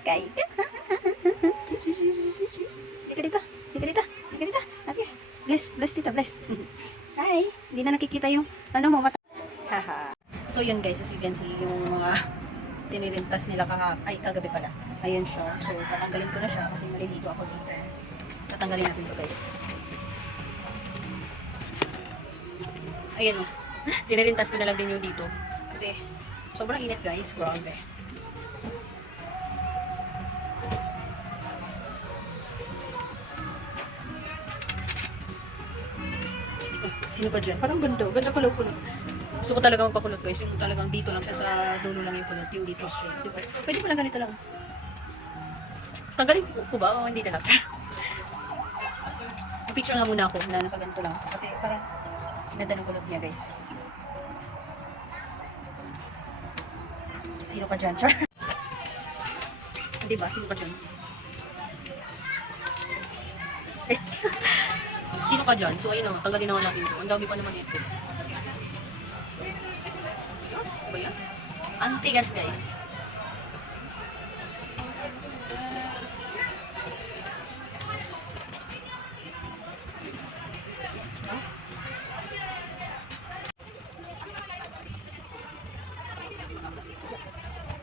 sky. Dika dito. Dika dito. Dika dito. Okay. Bless tita, bless. Hi. Hindi na nakikita yung ano mo mata. Haha. So yun guys, as you can see, yung mga tinirintas nila kagabi pala. Ayun siya. So tatanggalin ko na siya kasi maliligo ako dito. Tatanggalin natin to guys. Ayan o. Tinirintas ko na lang din yung dito. Kasi sobrang init guys. Grabe. Sino ka dyan? Parang ganda. Ganda pala kulot. Gusto ko talaga magpakulot guys. Yung talagang dito lang siya sa dulo lang yung kulot. Yung dito straight. Diba? Pwede mo lang ganito lang. Tanggalin ko ba? O hindi na lang. Picture nga muna ako na nakaganto lang. Kasi parang ganda ng kulot niya guys. Sino ka dyan? Char? Diba? Sino ka dyan? Sino ka dyan? So ayun na, tanggalin naman natin ito. Ang dami pa naman ito. Yes, ba yan? Ang tigas guys.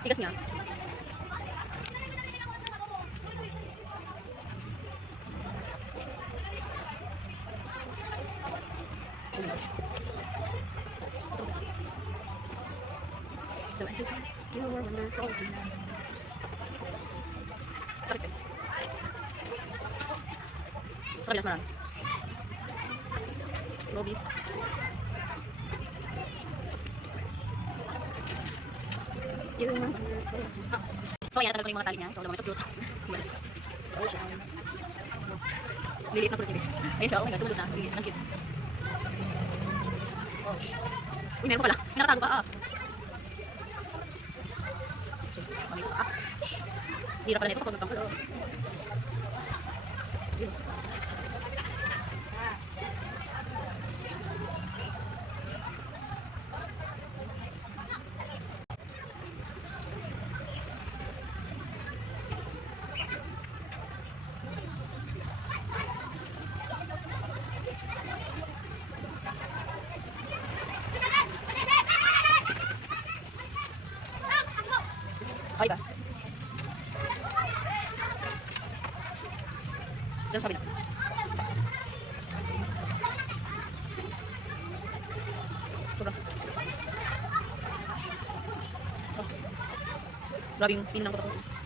Tigas nga. So as it is, you are wonderful tonight. Sorry guys. Sorry lang Lobby. You are wonderful tonight. So ayan, natanggal ko yung mga tali niya. So naman ito cute. Oh, guys. Lilit na kulot niya guys. Ayun siya, oh my god, tumulot na. Lilit, ang cute. Uy, meron pa pala. May nakatago pa, Mamisa pa, Hirap pala nito kapag magpangkalo. Okay ba? Diyan sabi na. Sobra. Oh. Grabe yung pinilang ko ito.